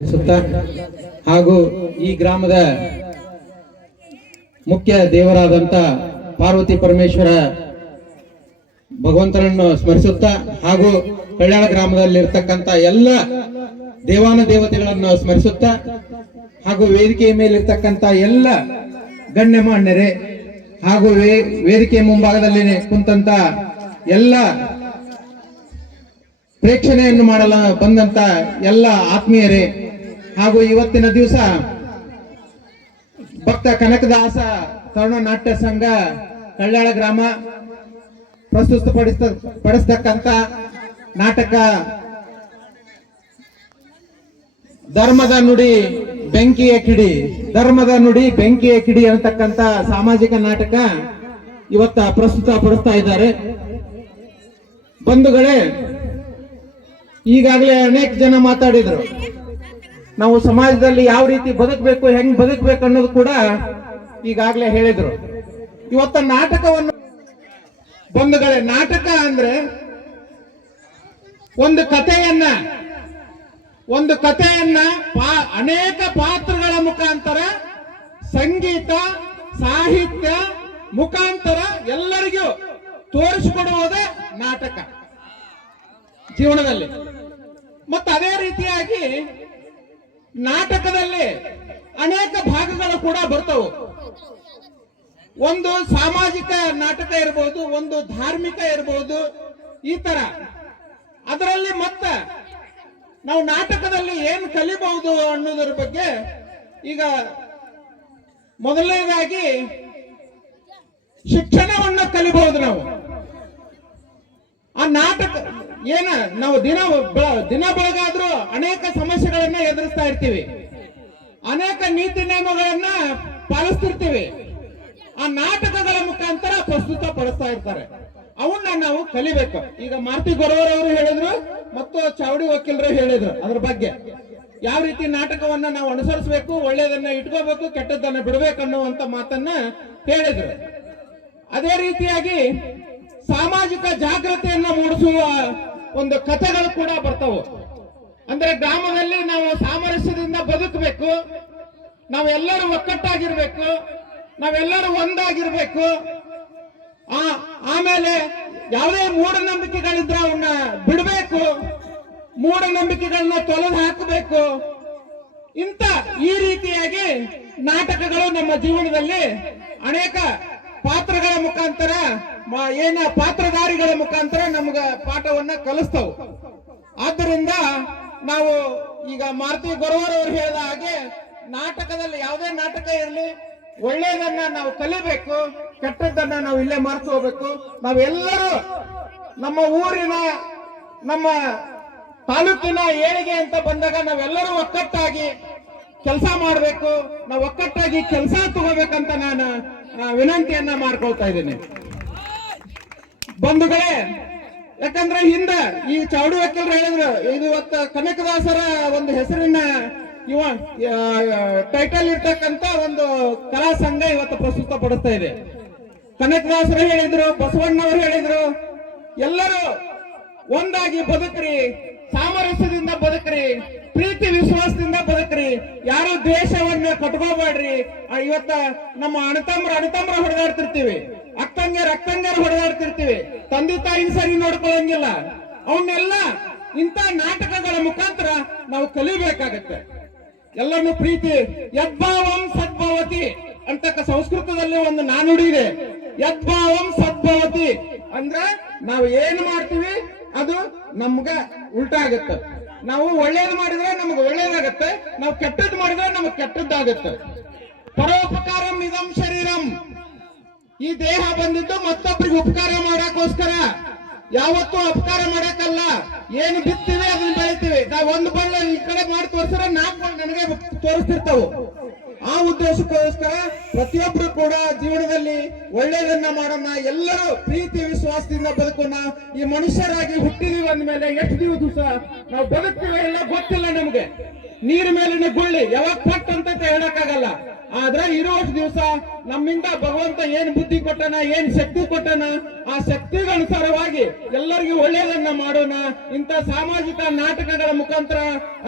ಸುತ್ತ ಹಾಗೂ ಈ ಗ್ರಾಮದ ಮುಖ್ಯ ದೇವರಾದಂತ ಪಾರ್ವತಿ ಪರಮೇಶ್ವರ ಭಗವಂತನನ್ನು ಸ್ಮರಿಸುತ್ತಾ ಹಾಗೂ ಕಳ್ಯಾಳ ಗ್ರಾಮದಲ್ಲಿರ್ತಕ್ಕಂಥ ಎಲ್ಲ ದೇವಾನ ದೇವತೆಗಳನ್ನು ಸ್ಮರಿಸುತ್ತಾ ಹಾಗೂ ವೇದಿಕೆಯ ಮೇಲಿರ್ತಕ್ಕಂಥ ಎಲ್ಲ ಗಣ್ಯಮಾನ್ಯರೇ ಹಾಗೂ ವೇದಿಕೆಯ ಮುಂಭಾಗದಲ್ಲಿ ಕುಂತಂತ ಎಲ್ಲ ಪ್ರೇಕ್ಷಣೆಯನ್ನು ಮಾಡಲು ಬಂದಂತ ಎಲ್ಲ ಆತ್ಮೀಯರೇ ಹಾಗೂ ಇವತ್ತಿನ ದಿವಸ ಭಕ್ತ ಕನಕದಾಸ ತರುಣ ನಾಟ್ಯ ಸಂಘ ಕಳ್ಯಾಳ ಗ್ರಾಮ ಪ್ರಸ್ತುತಪಡಿಸತಕ್ಕಂತ ನಾಟಕ ಧರ್ಮದ ನುಡಿ ಬೆಂಕಿಯ ಕಿಡಿ ಅಂತಕ್ಕಂತ ಸಾಮಾಜಿಕ ನಾಟಕ ಇವತ್ತ ಪ್ರಸ್ತುತಪಡಿಸ್ತಾ ಇದ್ದಾರೆ. ಬಂಧುಗಳೇ, ಈಗಾಗಲೇ ಅನೇಕ ಜನ ಮಾತಾಡಿದ್ರು. ನಾವು ಸಮಾಜದಲ್ಲಿ ಯಾವ ರೀತಿ ಬದುಕಬೇಕು, ಹೆಂಗ್ ಬದುಕಬೇಕು ಅನ್ನೋದು ಕೂಡ ಈಗಾಗಲೇ ಹೇಳಿದ್ರು. ಇವತ್ತ ನಾಟಕವನ್ನು ಬಂಧುಗಳೇ, ನಾಟಕ ಅಂದ್ರೆ ಒಂದು ಕಥೆಯನ್ನ ಅನೇಕ ಪಾತ್ರಗಳ ಮುಖಾಂತರ, ಸಂಗೀತ ಸಾಹಿತ್ಯ ಮುಖಾಂತರ ಎಲ್ಲರಿಗೂ ತೋರಿಸಿಕೊಡುವುದೇ ನಾಟಕ ಜೀವನದಲ್ಲಿ. ಮತ್ತು ಅದೇ ರೀತಿಯಾಗಿ ನಾಟಕದಲ್ಲಿ ಅನೇಕ ಭಾಗಗಳು ಕೂಡ ಬರ್ತವೆ. ಒಂದು ಸಾಮಾಜಿಕ ನಾಟಕ ಇರಬಹುದು, ಒಂದು ಧಾರ್ಮಿಕ ಇರಬಹುದು, ಈ ತರ. ಅದರಲ್ಲಿ ಮತ್ತೆ ನಾವು ನಾಟಕದಲ್ಲಿ ಏನು ಕಲಿಬಹುದು ಅನ್ನೋದರ ಬಗ್ಗೆ ಈಗ ಮೊದಲನೇದಾಗಿ ಶಿಕ್ಷಣವನ್ನು ಕಲಿಬಹುದು. ನಾವು ಆ ನಾಟಕ ನಾವು ದಿನ ಬೆಳಗಾದ್ರೂ ಅನೇಕ ಸಮಸ್ಯೆಗಳನ್ನ ಎದುರಿಸ್ತಾ ಇರ್ತೀವಿ, ಅನೇಕ ನೀತಿ ನಿಯಮಗಳನ್ನ ಪಾಲಿಸ್ತಿರ್ತೀವಿ. ಆ ನಾಟಕಗಳ ಮುಖಾಂತರ ಪ್ರಸ್ತುತ ಪಡಿಸ್ತಾ ಇರ್ತಾರೆ, ಅವನ್ನ ನಾವು ಕಲಿಬೇಕು. ಈಗ ಮಾರುತಿ ಗೊರವರ್ ಅವರು ಹೇಳಿದ್ರು ಮತ್ತು ಚಾವಡಿ ವಕೀಲರು ಹೇಳಿದ್ರು ಅದ್ರ ಬಗ್ಗೆ ಯಾವ ರೀತಿ ನಾಟಕವನ್ನ ನಾವು ಅನುಸರಿಸಬೇಕು, ಒಳ್ಳೆಯದನ್ನ ಇಟ್ಕೋಬೇಕು, ಕೆಟ್ಟದ್ದನ್ನ ಬಿಡಬೇಕು ಅನ್ನುವಂತ ಮಾತನ್ನ ಹೇಳಿದ್ರು. ಅದೇ ರೀತಿಯಾಗಿ ಸಾಮಾಜಿಕ ಜಾಗೃತಿಯನ್ನ ಮೂಡಿಸುವ ಒಂದು ಕಥೆಗಳು ಕೂಡ ಬರ್ತವೆ. ಅಂದ್ರೆ ಗ್ರಾಮದಲ್ಲಿ ನಾವು ಸಾಮರಸ್ಯದಿಂದ ಬದುಕಬೇಕು, ನಾವೆಲ್ಲರೂ ಒಕ್ಕಟ್ಟಾಗಿರ್ಬೇಕು, ನಾವೆಲ್ಲರೂ ಒಂದಾಗಿರ್ಬೇಕು. ಆಮೇಲೆ ಯಾವುದೇ ಮೂಢನಂಬಿಕೆಗಳಿದ್ರೆ ಅವನ್ನ ಬಿಡಬೇಕು, ಮೂಢನಂಬಿಕೆಗಳನ್ನ ತೊಳೆದು ಹಾಕಬೇಕು. ಈ ರೀತಿಯಾಗಿ ನಾಟಕಗಳು ನಮ್ಮ ಜೀವನದಲ್ಲಿ ಅನೇಕ ಪಾತ್ರಗಳ ಮುಖಾಂತರ ಪಾತ್ರಧಾರಿಗಳ ಮುಖಾಂತರ ನಮ್ಗ ಪಾಠವನ್ನ ಕಲಿಸ್ತವು. ಆದ್ದರಿಂದ ನಾವು ಈಗ ಮಾರುತಿ ಗೊರವರ್ ಅವರು ಹೇಳಿದ ಹಾಗೆ ನಾಟಕದಲ್ಲಿ ಯಾವುದೇ ನಾಟಕ ಇರಲಿ, ಒಳ್ಳೆಯದನ್ನ ನಾವು ಕಲಿಬೇಕು, ಕೆಟ್ಟದ್ದನ್ನ ನಾವು ಇಲ್ಲೇ ಮರೆತು ಹೋಗ್ಬೇಕು. ನಾವೆಲ್ಲರೂ ನಮ್ಮ ಊರಿನ, ನಮ್ಮ ತಾಲೂಕಿನ ಏಳಿಗೆ ಅಂತ ಬಂದಾಗ ನಾವೆಲ್ಲರೂ ಒಕ್ಕಟ್ಟಾಗಿ ಕೆಲಸ ಮಾಡಬೇಕು, ನಾವು ಒಕ್ಕಟ್ಟಾಗಿ ಕೆಲಸ ತಗೋಬೇಕಂತ ನಾನು ವಿನಂತಿಯನ್ನ ಮಾಡ್ಕೊಳ್ತಾ ಇದ್ದೀನಿ ಬಂಧುಗಳೇ. ಯಾಕಂದ್ರೆ ಹಿಂದೆ ಈ ಚಾವಡಿ ವಕೀಲರು ಹೇಳಿದ್ರು, ಇದು ಇವತ್ತು ಕನಕದಾಸರ ಒಂದು ಹೆಸರಿನ ಟೈಟಲ್ ಇರ್ತಕ್ಕಂತ ಒಂದು ಕಲಾ ಸಂಘ ಇವತ್ತು ಪ್ರಸ್ತುತ ಪಡಿಸ್ತಾ ಇದೆ. ಕನಕದಾಸರು ಹೇಳಿದ್ರು, ಬಸವಣ್ಣವರು ಹೇಳಿದ್ರು, ಎಲ್ಲರೂ ಒಂದಾಗಿ ಬದುಕ್ರಿ, ಸಾಮರಸ್ಯದಿಂದ ಬದುಕ್ರಿ, ಪ್ರೀತಿ ವಿಶ್ವಾಸದಿಂದ ಬದುಕ್ರಿ, ಯಾರು ದ್ವೇಷವನ್ನ ಕಟ್ಕೋಬೇಡ್ರಿ. ಇವತ್ತ ನಮ್ಮ ಅಣ್ಣತಮ್ಮರ ಹೊಡೆದಾಡ್ತಿರ್ತೀವಿ, ಅಕ್ಕಂಗರ ಹೊಡೆದಾಡ್ತಿರ್ತೀವಿ, ತಂದೆ ತಾಯಿನ ಸರಿ ನೋಡ್ಕೊಳ್ಳಂಗಿಲ್ಲ. ಅವನ್ನೆಲ್ಲ ಇಂಥ ನಾಟಕಗಳ ಮುಖಾಂತರ ನಾವು ಕಲಿಬೇಕಾಗತ್ತೆ. ಎಲ್ಲರನ್ನು ಪ್ರೀತಿ, ಯದ್ಭಾವಂ ಸದ್ಭವತಿ ಅಂತಕ್ಕ ಸಂಸ್ಕೃತದಲ್ಲಿ ಒಂದು ನಾನುಡಿ ಇದೆ. ಯದ್ಭಾವಂ ಸದ್ಭವತಿ ಅಂದ್ರೆ ನಾವು ಏನು ಮಾಡ್ತೀವಿ ಅದು ನಮ್ಗ ಉಲ್ಟಾ ಆಗತ್ತೆ. ನಾವು ಒಳ್ಳೇದು ಮಾಡಿದ್ರೆ ನಮ್ಗೆ ಒಳ್ಳೇದಾಗತ್ತೆ, ನಾವು ಕೆಟ್ಟದ್ದು ಮಾಡಿದ್ರೆ ನಮ್ಗೆ ಕೆಟ್ಟದ್ದಾಗತ್ತೆ. ಪರೋಪಕಾರಂ ಇದಂ ಶರೀರಂ, ಈ ದೇಹ ಬಂದಿದ್ದು ಮತ್ತೊಬ್ಬರಿಗೆ ಉಪಕಾರ ಮಾಡಕ್ಕೋಸ್ಕರ, ಯಾವತ್ತೂ ಅಪಕಾರ ಮಾಡಕ್ಕಲ್ಲ. ಏನು ಬಿತ್ತೀವಿ ಅದನ್ನ ಬೆಳಿತೀವಿ. ನಾವು ಒಂದು ಬಳ್ಳ ಈ ಕಡೆ ಮಾಡಿ ತೋರಿಸಿದ್ರೆ 4 ಬಳ್ಳ ನನಗೆ ತೋರಿಸ್ತಿರ್ತಾವು. ಆ ಉದ್ದೇಶಕ್ಕೋಸ್ಕರ ಪ್ರತಿಯೊಬ್ಬರು ಕೂಡ ಜೀವನದಲ್ಲಿ ಒಳ್ಳೆಯದನ್ನ ಮಾಡೋಣ, ಎಲ್ಲರೂ ಪ್ರೀತಿ ವಿಶ್ವಾಸದಿಂದ ಬದುಕೋಣ. ಈ ಮನುಷ್ಯರಾಗಿ ಹುಟ್ಟಿದೀವಿ ಅಂದ್ಮೇಲೆ ಎಷ್ಟು ದಿವಸ ನಾವು ಬದುಕ್ತೀವಿ ಎಲ್ಲ ಗೊತ್ತಿಲ್ಲ ನಮ್ಗೆ. ನೀರ್ ಮೇಲಿನ ಗುಳ್ಳಿ ಯಾವಾಗ ಪಟ್ ಅಂತ ಹೇಳಕ್ಕಾಗಲ್ಲ. ಆದ್ರೆ ಇರುವಷ್ಟು ದಿವಸ ನಮ್ಮಿಂದ ಭಗವಂತ ಏನ್ ಬುದ್ಧಿ ಕೊಟ್ಟನ, ಏನ್ ಶಕ್ತಿ ಕೊಟ್ಟನ, ಆ ಶಕ್ತಿಗೆ ಅನುಸಾರವಾಗಿ ಎಲ್ಲರಿಗೂ ಒಳ್ಳೆಯದನ್ನ ಮಾಡೋಣ. ಇಂಥ ಸಾಮಾಜಿಕ ನಾಟಕಗಳ ಮುಖಾಂತರ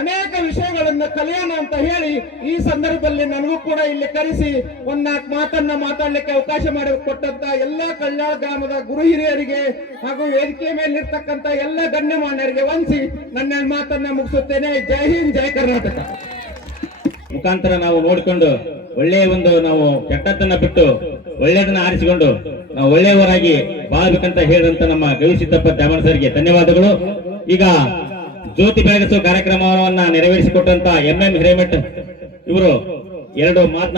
ಅನೇಕ ವಿಷಯಗಳನ್ನ ಕಲಿಯೋಣ ಅಂತ ಹೇಳಿ ಈ ಸಂದರ್ಭದಲ್ಲಿ ನನಗೂ ಕೂಡ ಇಲ್ಲಿ ಕರೆಸಿ ಒಂದ್ 4 ಮಾತನ್ನ ಮಾತಾಡ್ಲಿಕ್ಕೆ ಅವಕಾಶ ಮಾಡಿ ಕೊಟ್ಟಂತ ಎಲ್ಲಾ ಕಲ್ಯಾಣ ಗ್ರಾಮದ ಗುರು ಹಿರಿಯರಿಗೆ ಹಾಗೂ ವೇದಿಕೆ ಮೇಲಿರ್ತಕ್ಕಂಥ ಎಲ್ಲ ಗಣ್ಯಮಾನ್ಯರಿಗೆ ವಂದಿಸಿ ನನ್ನ ಮಾತನ್ನ ಮುಗಿಸುತ್ತೇನೆ. ಜೈ ಹಿಂದ್, ಜೈ ಕರ್ನಾಟಕ. ಮುಖಾಂತರ ನಾವು ನೋಡಿಕೊಂಡು ಒಳ್ಳೆಯ ಒಂದು ನಾವು ಕೆಟ್ಟದ್ದನ್ನ ಬಿಟ್ಟು ಒಳ್ಳೆಯದನ್ನ ಆರಿಸಿಕೊಂಡು ನಾವು ಒಳ್ಳೆಯವರಾಗಿ ಬಾಳ್ಬೇಕಂತ ಹೇಳಿದಂತ ನಮ್ಮ ಗವಿ ಸಿದ್ದಪ್ಪ ದ್ಯಾಮಣ್ಣ ಸರ್ಗೆ ಧನ್ಯವಾದಗಳು. ಈಗ ಜ್ಯೋತಿ ಬೆಳಗಿಸುವ ಕಾರ್ಯಕ್ರಮವನ್ನ ನೆರವೇರಿಸಿಕೊಟ್ಟಂತ MM ಹಿರೇಮಠ್ ಇವರು 2 ಮಾತನಾಡ